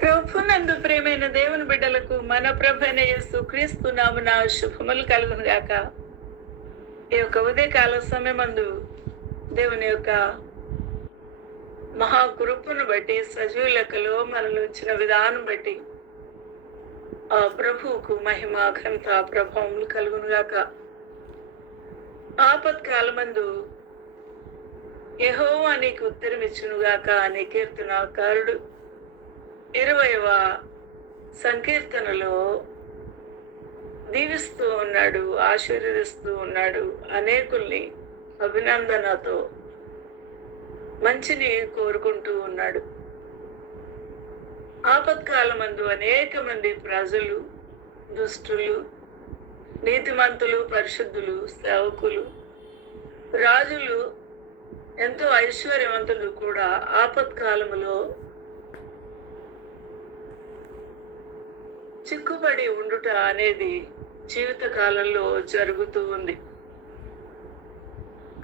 ప్రభునందు ప్రియమైన దేవుని బిడ్డలకు మన ప్రభైన యేసు క్రీస్తు నామున శుభములు కలుగును గాక. ఈ యొక్క ఉదయకాల సమయమందు దేవుని యొక్క మహాకృపను బట్టి సజీవ లెక్కలో మనల్ని ఉంచిన విధానం బట్టి ఆ ప్రభువుకు మహిమ ఘనత ప్రభావములు కలుగును గాక. ఆపత్కాలమందు యెహోవా నీకు ఉత్తరమిచ్చును గాక అనే కీర్తనాకారుడు 20వ సంకీర్తనలో దీవిస్తూ ఉన్నాడు, ఆశీర్వదిస్తూ ఉన్నాడు. అనేకుల్ని అభినందనతో మంచిని కోరుకుంటూ ఉన్నాడు. ఆపత్కాలమందు అనేక మంది ప్రజలు, దుష్టులు, నీతిమంతులు, పరిశుద్ధులు, సేవకులు, రాజులు, ఎంతో ఐశ్వర్యవంతులు కూడా ఆపత్కాలములో చిక్కుబడి ఉండుట అనేది జీవిత కాలంలో జరుగుతూ ఉంది.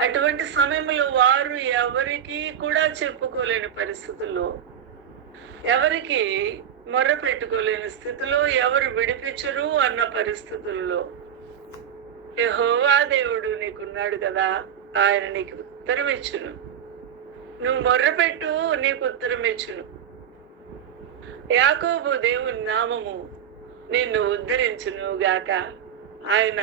అటువంటి సమయంలో వారు ఎవరికి కూడా చెప్పుకోలేని పరిస్థితుల్లో, ఎవరికి మొర్ర పెట్టుకోలేని స్థితిలో, ఎవరు విడిపించరు అన్న పరిస్థితుల్లో యెహోవా దేవుడు నీకున్నాడు కదా, ఆయన నీకు ఉత్తరం ఇచ్చును. నువ్వు మొర్రపెట్టు, నీకు ఉత్తరం ఇచ్చును. యాకోబు దేవుని నామము నిన్ను ఉద్ధరించును గాక. ఆయన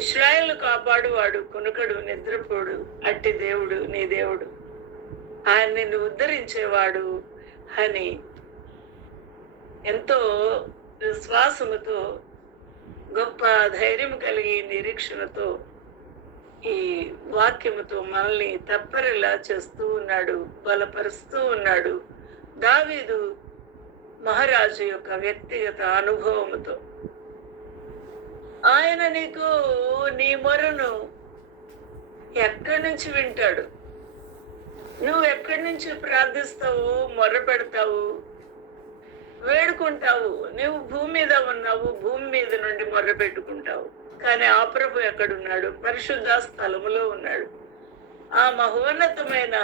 ఇశ్రాయేలు కాపాడువాడు, కునుకడు, నిద్రపోడు, అట్టి దేవుడు నీ దేవుడు. ఆయన నిన్ను ఉద్ధరించేవాడు అని ఎంతో విశ్వాసముతో, గొప్ప ధైర్యం కలిగి, నిరీక్షణతో ఈ వాక్యముతో మనల్ని తప్పరిలా చేస్తూ ఉన్నాడు, బలపరుస్తూ ఉన్నాడు. దావీదు మహారాజు యొక్క వ్యక్తిగత అనుభవముతో ఆయన నీకు నీ మొరను ఎక్కడి నుంచి వింటాడు, నువ్వు ఎక్కడి నుంచి ప్రార్థిస్తావు, మొర్ర పెడతావు, వేడుకుంటావు. నువ్వు భూమి మీద ఉన్నావు, భూమి మీద నుండి మొర్ర పెట్టుకుంటావు. కానీ ఆ ప్రభు ఎక్కడున్నాడు? పరిశుద్ధ స్థలములో ఉన్నాడు. ఆ మహోన్నతమైన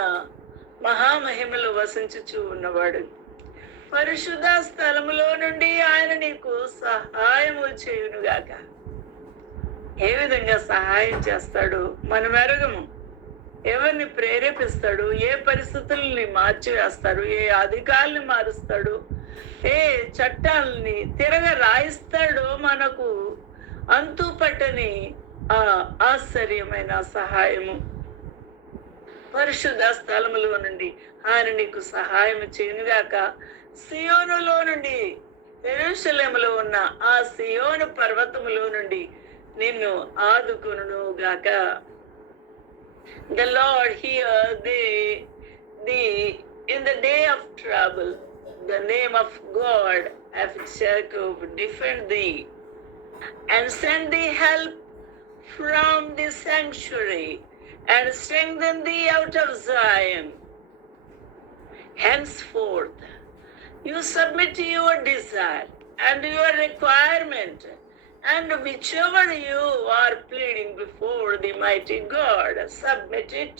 మహామహిమలో వసించుచూ ఉన్నవాడు. పరిశుద్ధ స్థలములో నుండి ఆయన నీకు సహాయము చేయునుగాక. ఏ విధంగా సహాయం చేస్తాడు మనం ఎరగము. ఎవరిని ప్రేరేపిస్తాడు, ఏ పరిస్థితుల్ని మార్చివేస్తాడు, ఏ అధికారుల్ని మారుస్తాడు, ఏ చట్టాలని తిరగ రాయిస్తాడో మనకు అంతు పట్టని ఆ ఆశ్చర్యమైన సహాయము పరిశుద్ధ స్థలములో నుండి ఆయన నీకు సహాయం చేయనుగాక. సియోనులో నుండి, యెరూషలేములో ఉన్న ఆ సియోను పర్వతములో నుండి నిన్ను ఆదుకొనును గాక. The Lord hear thee in the day of trouble. The name of God of Jacob defend thee and send thee help from the sanctuary and strengthen thee out of Zion. Henceforth you submit your desire and your requirement, and whichever you are pleading before the mighty God, submit it.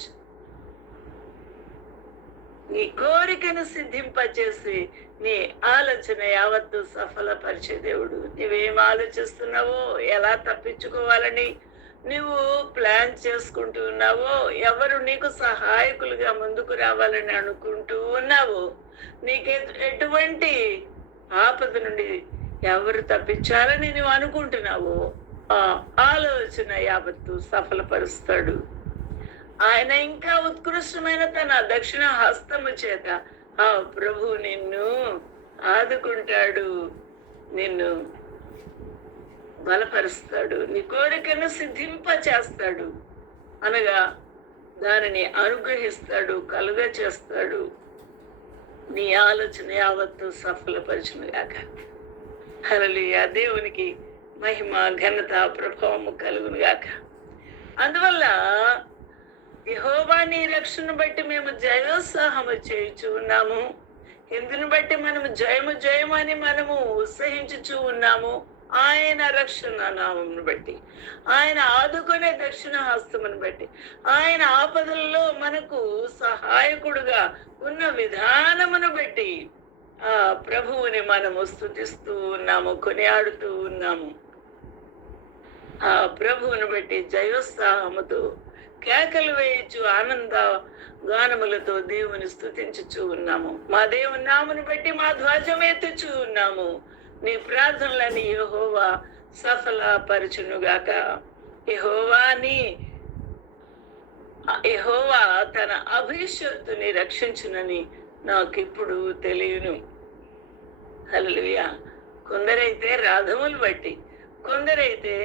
నీ కోరికను సిద్ధింపచేసి నీ ఆలోచన యావత్తు సఫలపరిచే దేవుడు. నువ్వేం ఆలోచిస్తున్నావో, ఎలా తప్పించుకోవాలని నువ్వు ప్లాన్ చేసుకుంటూ ఉన్నావో, ఎవరు నీకు సహాయకులుగా ముందుకు రావాలని అనుకుంటూ ఉన్నావో, నీకు ఎటువంటి ఆపద నుండి ఎవరు తప్పించాలని నువ్వు అనుకుంటున్నావో ఆ ఆలోచన యావత్తు సఫలపరుస్తాడు. ఆయన ఇంకా ఉత్కృష్టమైన తన దక్షిణ హస్తము చేత ఆ ప్రభు నిన్ను ఆదుకుంటాడు, నిన్ను బలపరుస్తాడు, నీ కోరికను సిద్ధింప చేస్తాడు, అనగా దానిని అనుగ్రహిస్తాడు, కలుగ చేస్తాడు. నీ ఆలోచన యావత్తు సఫలపరచునుగాక. హల్లెలూయా. దేవునికి మహిమ, ఘనత, ప్రభావము కలుగునుగాక. అందువల్ల యెహోవా నీ రక్షణ బట్టి మేము జయోత్సాహము చేయుచూ ఉన్నాము. ఎందుని బట్టి మనము జయము జయము అని మనము ఉత్సహించుచూ ఉన్నాము. ఆయన రక్షణ నామమును బట్టి, ఆయన ఆదుకునే దక్షిణ హస్తమును బట్టి, ఆయన ఆపదల్లో మనకు సహాయకుడుగా ఉన్న విధానమును బట్టి ఆ ప్రభువుని మనము స్తుతిస్తూ ఉన్నాము, కొనియాడుతూ ఉన్నాము. ఆ ప్రభువుని బట్టి జయోత్సాహముతో కేకలు వేయచ్చు, ఆనంద గానములతో దేవుని స్తుతించుచూ ఉన్నాము. మా దేవుని నామును బట్టి మా ధ్వజం ఎత్తుచూ ఉన్నాము. నీ ప్రార్థనలని యెహోవా సఫలపరచునుగాక. యెహోవా తన అభిషక్తుని రక్షించునని నాకిప్పుడు తెలియను. హల్లెలూయా. కొందరైతే రథములు బట్టి, కొందరైతే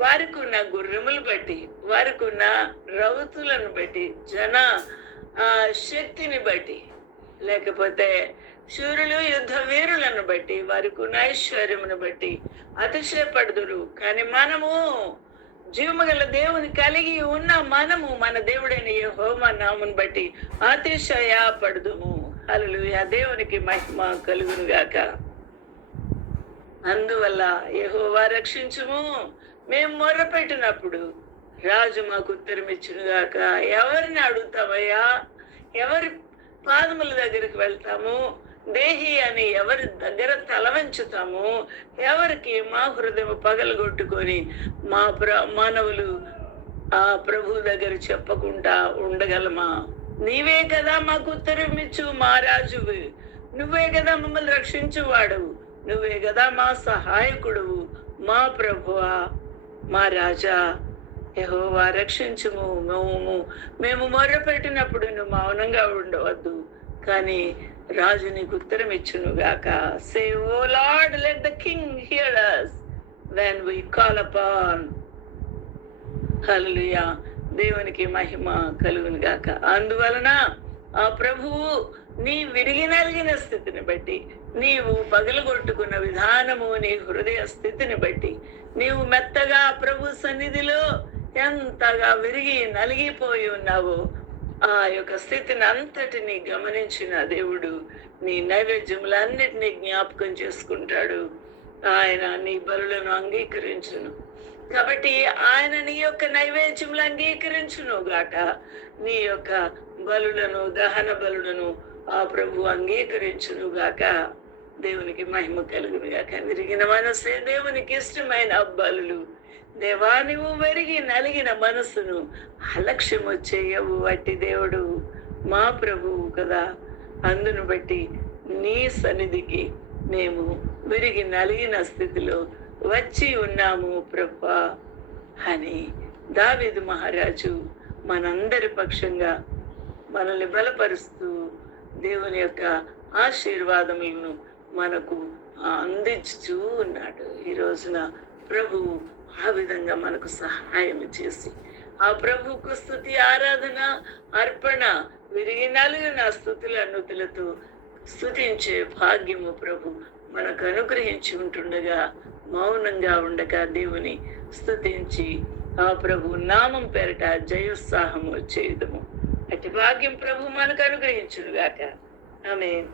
వారికి ఉన్న గుర్రములు బట్టి, వారికి ఉన్న రౌతులను బట్టి, జన శక్తిని బట్టి, లేకపోతే శూరులు యుద్ధ వీరులను బట్టి, వారికి ఉన్న ఐశ్వర్యమును బట్టి అతిశయపడుదురు. కానీ మనము జీవముగల దేవుని కలిగి ఉన్న మనము మన దేవుడైన యెహోవా నామమును బట్టి అతిశయపడుదుము. హల్లెలూయా. దేవునికి మహిమ కలుగును గాక. అందువల్ల యెహోవా రక్షించుము. మేము మొర్రపెట్టినప్పుడు రాజు మాకు ఉత్తరం ఇచ్చును గాక. ఎవరిని అడుగుతామయ్యా? ఎవరి పాదముల దగ్గరికి వెళ్తాము? దేహి అని ఎవరి దగ్గర తల వంచుతాము? ఎవరికి మా హృదయం పగలగొట్టుకొని మానవులు ఆ ప్రభు దగ్గర చెప్పకుండా ఉండగలమా? నీవే కదా మాకు ఉత్తరం ఇచ్చు మా రాజువు. నువ్వే కదా మమ్మల్ని రక్షించువాడు. నువ్వే కదా మా సహాయకుడు, మా ప్రభువా, మా రాజా. యెహోవా రక్షించుము. మేము మొర్రపెట్టినప్పుడు నువ్వు మౌనంగా ఉండవద్దు, కానీ రాజు నీకు ఉత్తరం ఇచ్చును గాక. Say, O lord, let the king hear us when we call upon. Hallelujah. దేవునికి మహిమ కలుగును గాక. అందువలన ఆ ప్రభువు నీ విరిగి నలిగిన స్థితిని బట్టి, నీవు పగలగొట్టుకున్న విధానము, నీ హృదయ స్థితిని బట్టి, నీవు మెత్తగా ప్రభు సన్నిధిలో ఎంతగా విరిగి నలిగిపోయి ఉన్నావో ఆ యొక్క స్థితిని అంతటిని గమనించిన దేవుడు నీ నైవేద్యములన్నిటినీ జ్ఞాపకం చేసుకుంటాడు. ఆయన నీ బలులను అంగీకరించును. కాబట్టి ఆయన నీ యొక్క నైవేద్యములు అంగీకరించును గాక. నీ యొక్క బలులను, దహన బలులను ఆ ప్రభు అంగీకరించును గాక. దేవునికి మహిమ కలుగును గాక. విరిగిన మనసే దేవునికి ఇష్టమైన బలులు. దేవా, నువ్వు విరిగి నలిగిన మనసును అలక్ష్యము చేయవు. అట్టి దేవుడు మా ప్రభువు కదా. అందును బట్టి నీ సన్నిధికి మేము విరిగి నలిగిన స్థితిలో వచ్చి ఉన్నాము ప్రభువా అని దావీదు మహారాజు మనందరి పక్షంగా మనల్ని బలపరుస్తూ దేవుని యొక్క ఆశీర్వాదములను మనకు అందించుతూ ఉన్నాడు. ఈ రోజున ప్రభువు ఆ విధంగా మనకు సహాయం చేసి ఆ ప్రభువుకు స్తుతి, ఆరాధన, అర్పణ, విరిగి నలిగిన స్తుతుల అనుతులతో స్తుతించే భాగ్యము ప్రభు మనకు అనుగ్రహించి ఉంటుండగా మౌనంగా ఉండగా దేవుని స్తుతించి ఆ ప్రభు నామం పేరట జయోత్సాహము చేయుదము. అతి భాగ్యం ప్రభు మనకు అనుగ్రహించునుగాక. ఆమేన్.